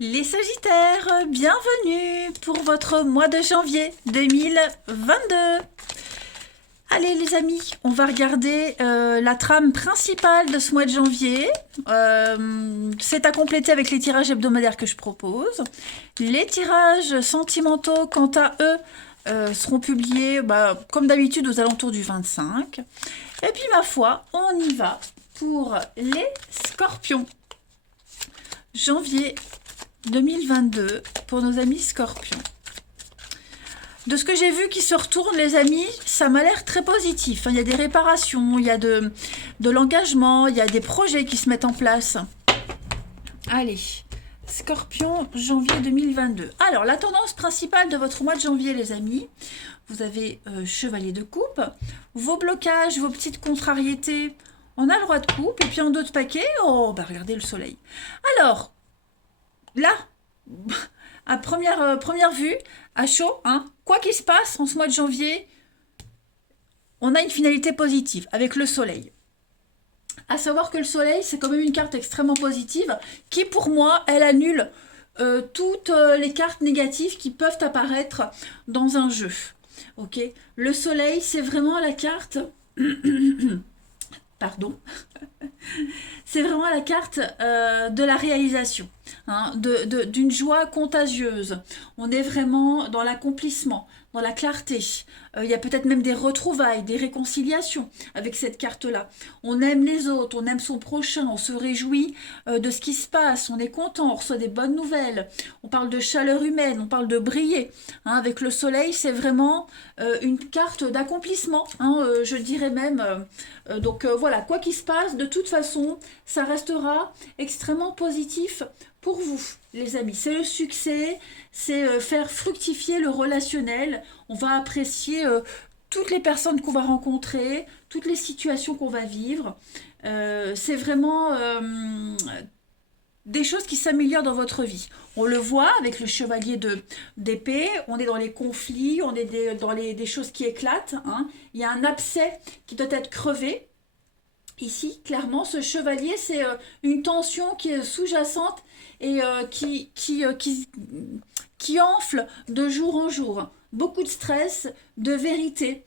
Les Sagittaires, bienvenue pour votre mois de janvier 2022. Allez les amis, on va regarder la trame principale de ce mois de janvier. C'est à compléter avec les tirages hebdomadaires que je propose. Les tirages sentimentaux, quant à eux, seront publiés comme d'habitude aux alentours du 25. Et puis ma foi, on y va pour les Scorpions. Janvier 2022 pour nos amis Scorpions. De ce que j'ai vu qui se retourne, les amis, ça m'a l'air très positif. Il y a des réparations, il y a de l'engagement, il y a des projets qui se mettent en place. Allez, Scorpion, janvier 2022. Alors, la tendance principale de votre mois de janvier, les amis, vous avez Chevalier de coupe. Vos blocages, vos petites contrariétés, on a le roi de coupe. Et puis en d'autres paquets, oh, bah regardez le soleil. Alors, là, à première vue, à chaud, hein, quoi qu'il se passe en ce mois de janvier, on a une finalité positive avec le soleil. À savoir que le soleil, c'est quand même une carte extrêmement positive qui, pour moi, elle annule toutes les cartes négatives qui peuvent apparaître dans un jeu. Ok, le soleil, c'est vraiment la carte... Pardon. C'est vraiment la carte de la réalisation, hein, d'une joie contagieuse. On est vraiment dans l'accomplissement, dans la clarté. Il y a peut-être même des retrouvailles, des réconciliations avec cette carte-là. On aime les autres, on aime son prochain, on se réjouit de ce qui se passe, on est content, on reçoit des bonnes nouvelles. On parle de chaleur humaine, on parle de briller. Hein, avec le soleil, c'est vraiment une carte d'accomplissement, hein, je dirais même. Donc voilà, quoi qu'il se passe, de toute façon, ça restera extrêmement positif pour vous, les amis. C'est le succès, c'est faire fructifier le relationnel. On va apprécier toutes les personnes qu'on va rencontrer, toutes les situations qu'on va vivre. C'est vraiment des choses qui s'améliorent dans votre vie. On le voit avec le chevalier d'épée, on est dans les conflits, on est dans des choses qui éclatent. Hein. Il y a un abcès qui doit être crevé. Ici, clairement, ce chevalier, c'est une tension qui est sous-jacente et qui enfle de jour en jour. Beaucoup de stress, de vérité,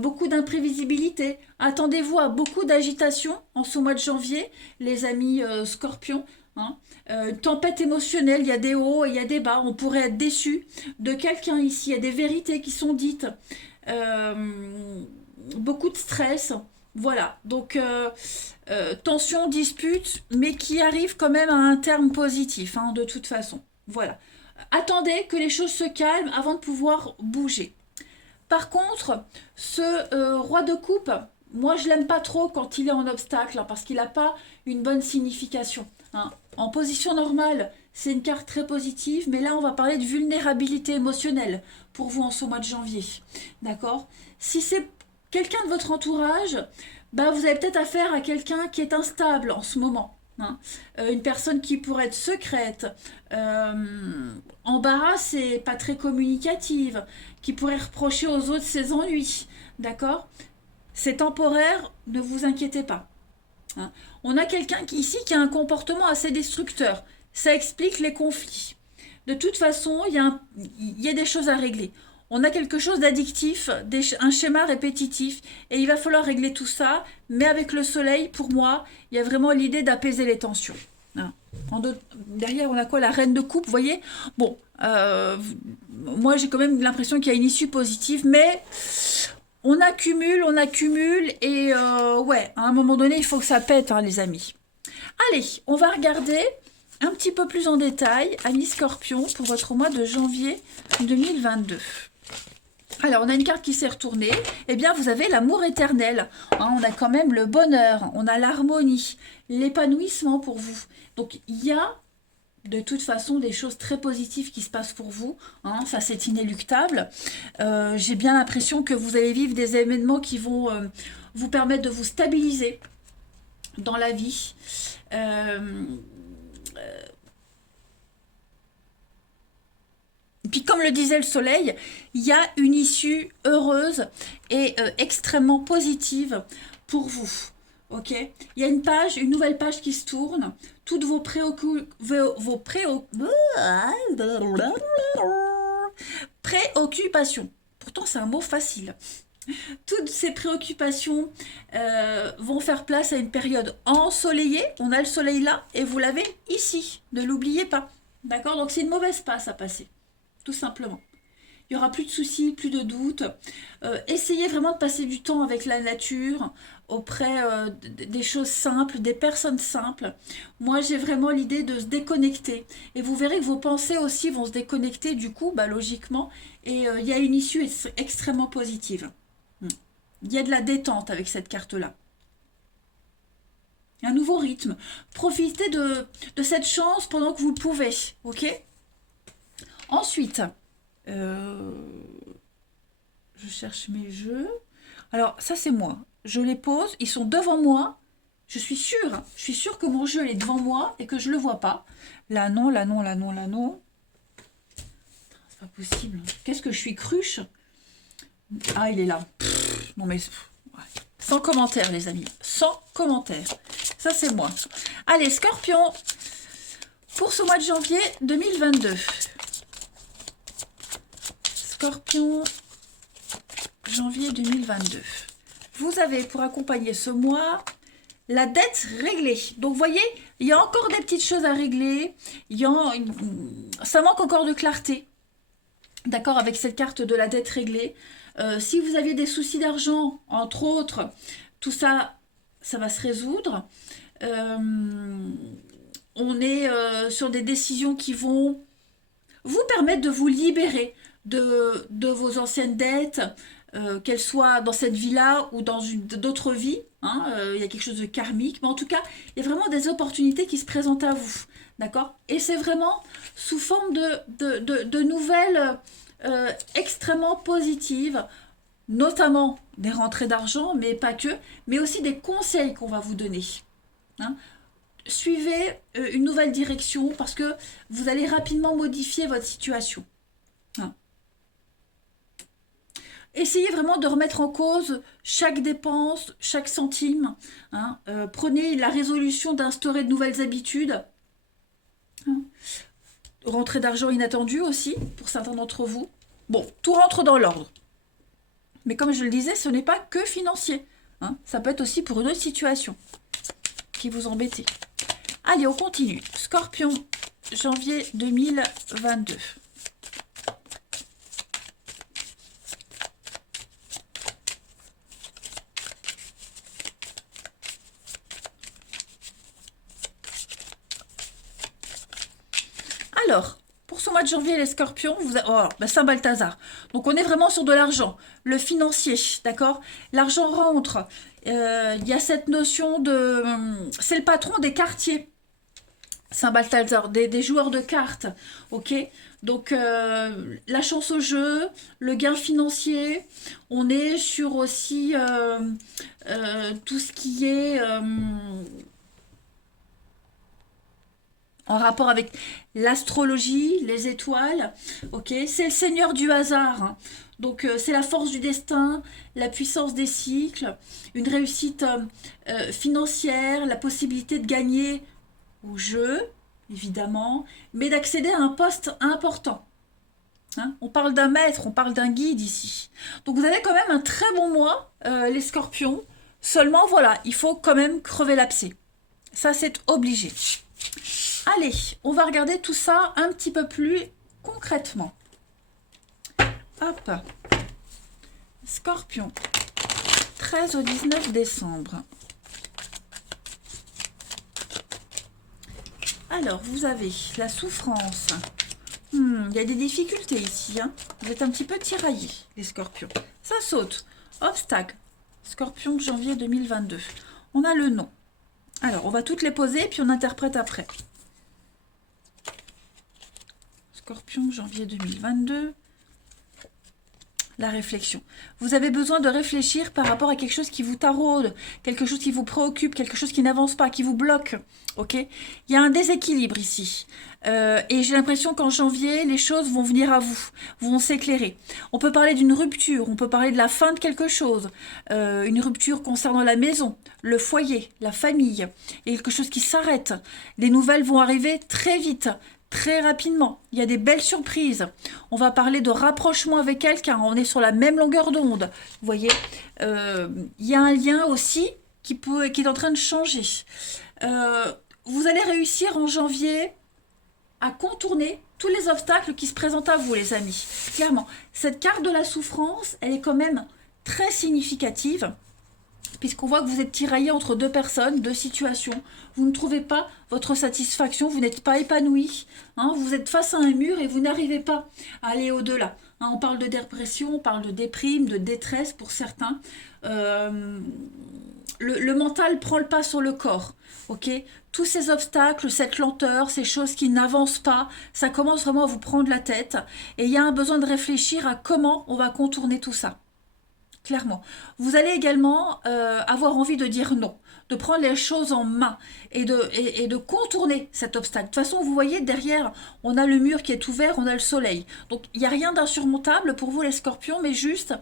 beaucoup d'imprévisibilité. Attendez-vous à beaucoup d'agitation en ce mois de janvier, les amis scorpions. Hein. Tempête émotionnelle, il y a des hauts et il y a des bas. On pourrait être déçu de quelqu'un ici. Il y a des vérités qui sont dites. Beaucoup de stress. Voilà, donc tension, dispute, mais qui arrive quand même à un terme positif, hein, de toute façon. Voilà. Attendez que les choses se calment avant de pouvoir bouger. Par contre, ce roi de coupe, moi je l'aime pas trop quand il est en obstacle, hein, parce qu'il n'a pas une bonne signification. Hein. En position normale, c'est une carte très positive, mais là on va parler de vulnérabilité émotionnelle pour vous en ce mois de janvier. D'accord? Si c'est quelqu'un de votre entourage, bah, vous avez peut-être affaire à quelqu'un qui est instable en ce moment. Hein. Une personne qui pourrait être secrète, embarrassée, pas très communicative, qui pourrait reprocher aux autres ses ennuis. D'accord? C'est temporaire, ne vous inquiétez pas. Hein. On a quelqu'un ici qui a un comportement assez destructeur. Ça explique les conflits. De toute façon, il y a des choses à régler. On a quelque chose d'addictif, un schéma répétitif, et il va falloir régler tout ça. Mais avec le soleil, pour moi, il y a vraiment l'idée d'apaiser les tensions. Hein. Derrière, on a quoi? La reine de coupe, vous voyez? Bon, moi j'ai quand même l'impression qu'il y a une issue positive, mais on accumule, et ouais, à un moment donné, il faut que ça pète, hein, les amis. Allez, on va regarder un petit peu plus en détail, amis Scorpion, pour votre mois de janvier 2022. Alors, on a une carte qui s'est retournée. Eh bien, vous avez l'amour éternel. Hein, on a quand même le bonheur, on a l'harmonie, l'épanouissement pour vous. Donc, il y a de toute façon des choses très positives qui se passent pour vous. Hein, ça, c'est inéluctable. J'ai bien l'impression que vous allez vivre des événements qui vont vous permettre de vous stabiliser dans la vie. Puis comme le disait le soleil, il y a une issue heureuse et extrêmement positive pour vous. Ok, il y a une page, une nouvelle page qui se tourne. Toutes vos préoccupations. Pourtant, c'est un mot facile. Toutes ces préoccupations vont faire place à une période ensoleillée. On a le soleil là et vous l'avez ici. Ne l'oubliez pas. D'accord? Donc c'est une mauvaise passe à passer. Tout simplement. Il n'y aura plus de soucis, plus de doutes. Essayez vraiment de passer du temps avec la nature, auprès des choses simples, des personnes simples. Moi, j'ai vraiment l'idée de se déconnecter. Et vous verrez que vos pensées aussi vont se déconnecter, du coup, bah, logiquement. Et il y a une issue extrêmement positive. Il y a de la détente avec cette carte-là. Un nouveau rythme. Profitez de cette chance pendant que vous le pouvez. Ok? Ensuite, je cherche mes jeux. Alors, ça, c'est moi. Je les pose, ils sont devant moi. Je suis sûre que mon jeu est devant moi et que je ne le vois pas. Là, non, là, non, là, non, là, non. C'est pas possible. Qu'est-ce que je suis cruche? Ah, il est là. Non, mais... ouais. Sans commentaire, les amis. Sans commentaire. Ça, c'est moi. Allez, Scorpion. Pour ce mois de janvier 2022. Scorpion, janvier 2022. Vous avez pour accompagner ce mois la dette réglée. Donc, vous voyez, il y a encore des petites choses à régler. Ça manque encore de clarté. D'accord, avec cette carte de la dette réglée. Si vous aviez des soucis d'argent, entre autres, tout ça, ça va se résoudre. On est sur des décisions qui vont vous permettre de vous libérer de vos anciennes dettes, qu'elles soient dans cette vie-là ou dans d'autres vies. Hein, il y a quelque chose de karmique. Mais en tout cas, il y a vraiment des opportunités qui se présentent à vous. D'accord? Et c'est vraiment sous forme de nouvelles extrêmement positives, notamment des rentrées d'argent, mais pas que, mais aussi des conseils qu'on va vous donner. Hein? Suivez une nouvelle direction parce que vous allez rapidement modifier votre situation. Hein? Essayez vraiment de remettre en cause chaque dépense, chaque centime. Hein? Prenez la résolution d'instaurer de nouvelles habitudes. Hein? Rentrée d'argent inattendue aussi, pour certains d'entre vous. Bon, tout rentre dans l'ordre. Mais comme je le disais, ce n'est pas que financier. Hein? Ça peut être aussi pour une autre situation qui vous embête. Allez, on continue. Scorpion, janvier 2022. Alors, pour ce mois de janvier, les scorpions, Saint-Balthazar. Donc, on est vraiment sur de l'argent, le financier, d'accord? L'argent rentre. Il y a cette notion de... C'est le patron des quartiers, Saint-Balthazar, des joueurs de cartes, ok? Donc, la chance au jeu, le gain financier. On est sur aussi tout ce qui est... en rapport avec l'astrologie, les étoiles, ok, c'est le seigneur du hasard, hein. Donc c'est la force du destin, la puissance des cycles, une réussite financière, la possibilité de gagner au jeu, évidemment, mais d'accéder à un poste important. Hein, on parle d'un maître, on parle d'un guide ici. Donc vous avez quand même un très bon mois, les scorpions. Seulement, voilà, il faut quand même crever l'abcès. Ça, c'est obligé. Allez, on va regarder tout ça un petit peu plus concrètement. Hop. Scorpion. 13 au 19 décembre. Alors, vous avez la souffrance. Il y a des difficultés ici. Hein. Vous êtes un petit peu tiraillés, les scorpions. Ça saute. Obstacle. Scorpion, janvier 2022. On a le nom. Alors, on va toutes les poser, puis on interprète après. Scorpion, janvier 2022. la réflexion. Vous avez besoin de réfléchir par rapport à quelque chose qui vous taraude, quelque chose qui vous préoccupe, quelque chose qui n'avance pas, qui vous bloque. Ok? Il y a un déséquilibre ici. Et j'ai l'impression qu'en janvier, les choses vont venir à vous, vont s'éclairer. On peut parler d'une rupture, on peut parler de la fin de quelque chose, une rupture concernant la maison, le foyer, la famille, et quelque chose qui s'arrête. Les nouvelles vont arriver très vite, très rapidement. Il y a des belles surprises. On va parler de rapprochement avec quelqu'un, on est sur la même longueur d'onde. Vous voyez, il y a un lien aussi qui est en train de changer. Vous allez réussir en janvier à contourner tous les obstacles qui se présentent à vous, les amis. Clairement, cette carte de la souffrance, elle est quand même très significative, puisqu'on voit que vous êtes tiraillé entre deux personnes, deux situations. Vous ne trouvez pas votre satisfaction, vous n'êtes pas épanoui. Hein, vous êtes face à un mur et vous n'arrivez pas à aller au-delà. Hein, on parle de dépression, on parle de déprime, de détresse pour certains. Le mental prend le pas sur le corps. Ok, tous ces obstacles, cette lenteur, ces choses qui n'avancent pas, ça commence vraiment à vous prendre la tête. Et il y a un besoin de réfléchir à comment on va contourner tout ça. Clairement. Vous allez également avoir envie de dire non, de prendre les choses en main et de contourner cet obstacle. De toute façon, vous voyez, derrière, on a le mur qui est ouvert, on a le soleil. Donc, il n'y a rien d'insurmontable pour vous, les scorpions, mais juste,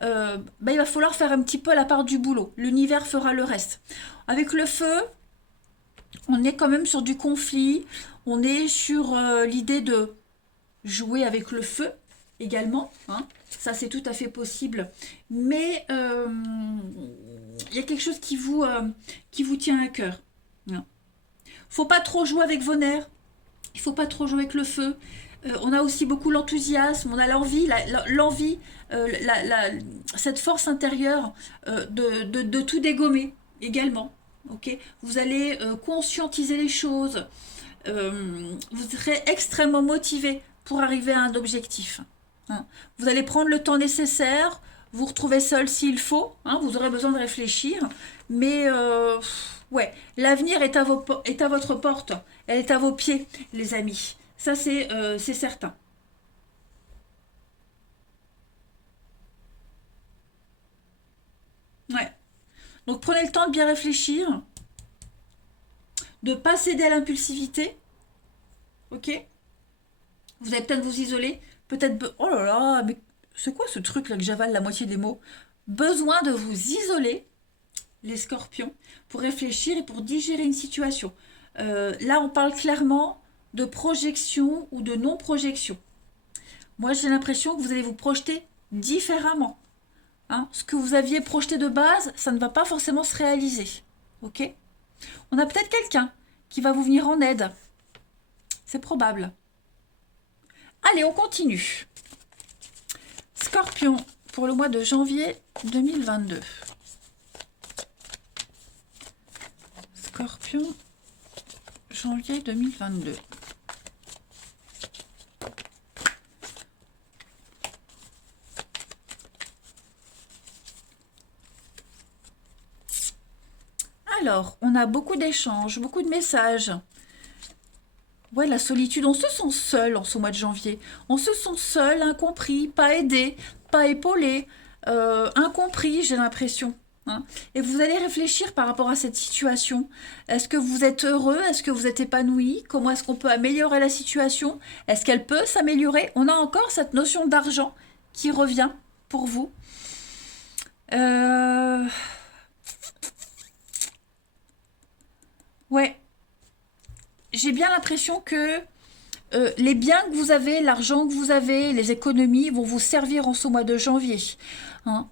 il va falloir faire un petit peu la part du boulot. L'univers fera le reste. Avec le feu, on est quand même sur du conflit, on est sur l'idée de jouer avec le feu également, hein. Ça c'est tout à fait possible, mais il y a quelque chose qui vous tient à cœur. Faut pas trop jouer avec vos nerfs, il faut pas trop jouer avec le feu. On a aussi beaucoup l'enthousiasme, on a l'envie, cette force intérieure de tout dégommer également. Okay, vous allez conscientiser les choses, vous serez extrêmement motivé pour arriver à un objectif. Hein. Vous allez prendre le temps nécessaire, vous retrouvez seul s'il faut, hein, vous aurez besoin de réfléchir, mais ouais, l'avenir est à votre porte, elle est à vos pieds, les amis. Ça, c'est certain. Ouais. Donc prenez le temps de bien réfléchir, de ne pas céder à l'impulsivité, ok? Vous allez peut-être vous isoler, peut-être... Oh là là, mais c'est quoi ce truc là que j'avale la moitié des mots? Besoin de vous isoler, les scorpions, pour réfléchir et pour digérer une situation. Là, on parle clairement de projection ou de non-projection. Moi, j'ai l'impression que vous allez vous projeter différemment. Hein, ce que vous aviez projeté de base, ça ne va pas forcément se réaliser. Ok? On a peut-être quelqu'un qui va vous venir en aide. C'est probable. Allez, on continue. Scorpion, pour le mois de janvier 2022. Scorpion, janvier 2022. Alors, on a beaucoup d'échanges, beaucoup de messages. Ouais, la solitude, on se sent seul en ce mois de janvier. On se sent seul, incompris, pas aidé, pas épaulé, incompris, j'ai l'impression. Hein. Et vous allez réfléchir par rapport à cette situation. Est-ce que vous êtes heureux? Est-ce que vous êtes épanoui? Comment est-ce qu'on peut améliorer la situation? Est-ce qu'elle peut s'améliorer? On a encore cette notion d'argent qui revient pour vous. Ouais, j'ai bien l'impression que les biens que vous avez, l'argent que vous avez, les économies vont vous servir en ce mois de janvier. Hein,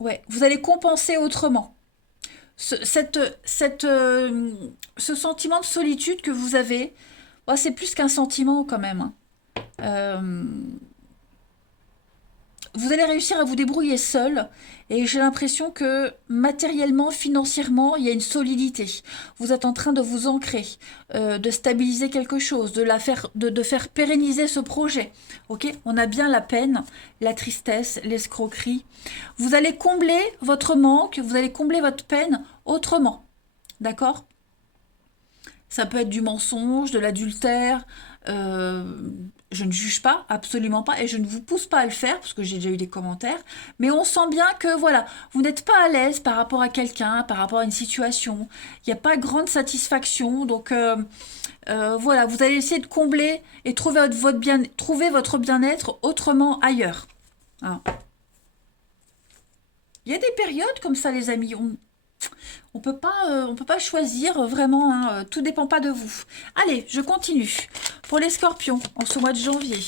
ouais, vous allez compenser autrement. Ce sentiment de solitude que vous avez, ouais, c'est plus qu'un sentiment quand même. Hein. Euh, vous allez réussir à vous débrouiller seul et j'ai l'impression que matériellement, financièrement, il y a une solidité. Vous êtes en train de vous ancrer, de stabiliser quelque chose, de faire pérenniser ce projet. Ok? On a bien la peine, la tristesse, l'escroquerie. Vous allez combler votre manque, vous allez combler votre peine autrement. D'accord? Ça peut être du mensonge, de l'adultère. euh, je ne juge pas, absolument pas, et je ne vous pousse pas à le faire, parce que j'ai déjà eu des commentaires, mais on sent bien que, voilà, vous n'êtes pas à l'aise par rapport à quelqu'un, par rapport à une situation. Il n'y a pas grande satisfaction, donc voilà, vous allez essayer de combler et trouver votre bien-être autrement ailleurs. Hein. Il y a des périodes comme ça, les amis. On peut pas choisir vraiment. Hein, tout dépend pas de vous. Allez, je continue. Pour les scorpions, en ce mois de janvier,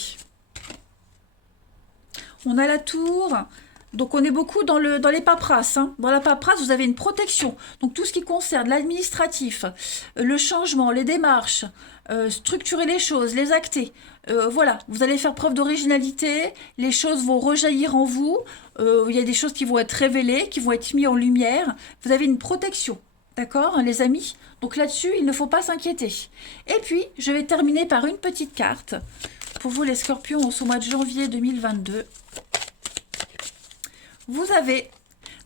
on a la tour. Donc on est beaucoup dans les paperasses. Hein. Dans la paperasse, vous avez une protection. Donc tout ce qui concerne l'administratif, le changement, les démarches, structurer les choses, les acter. Voilà, vous allez faire preuve d'originalité, les choses vont rejaillir en vous, il y a des choses qui vont être révélées, qui vont être mises en lumière. Vous avez une protection, d'accord, hein, les amis? Donc là-dessus, il ne faut pas s'inquiéter. Et puis, je vais terminer par une petite carte. Pour vous, les scorpions, au mois de janvier 2022. Vous avez...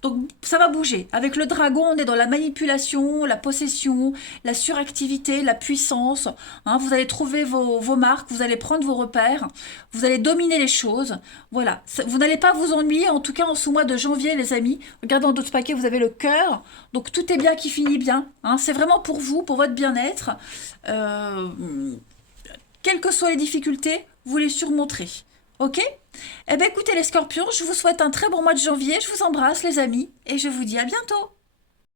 Donc ça va bouger. Avec le dragon, on est dans la manipulation, la possession, la suractivité, la puissance. Hein, vous allez trouver vos marques, vous allez prendre vos repères, vous allez dominer les choses. Voilà. Vous n'allez pas vous ennuyer, en tout cas en ce mois de janvier, les amis. Regardez dans d'autres paquets, vous avez le cœur. Donc tout est bien qui finit bien. Hein, c'est vraiment pour vous, pour votre bien-être. Quelles que soient les difficultés, vous les surmonterez. Ok? Eh bien écoutez les scorpions, je vous souhaite un très bon mois de janvier, je vous embrasse les amis, et je vous dis à bientôt.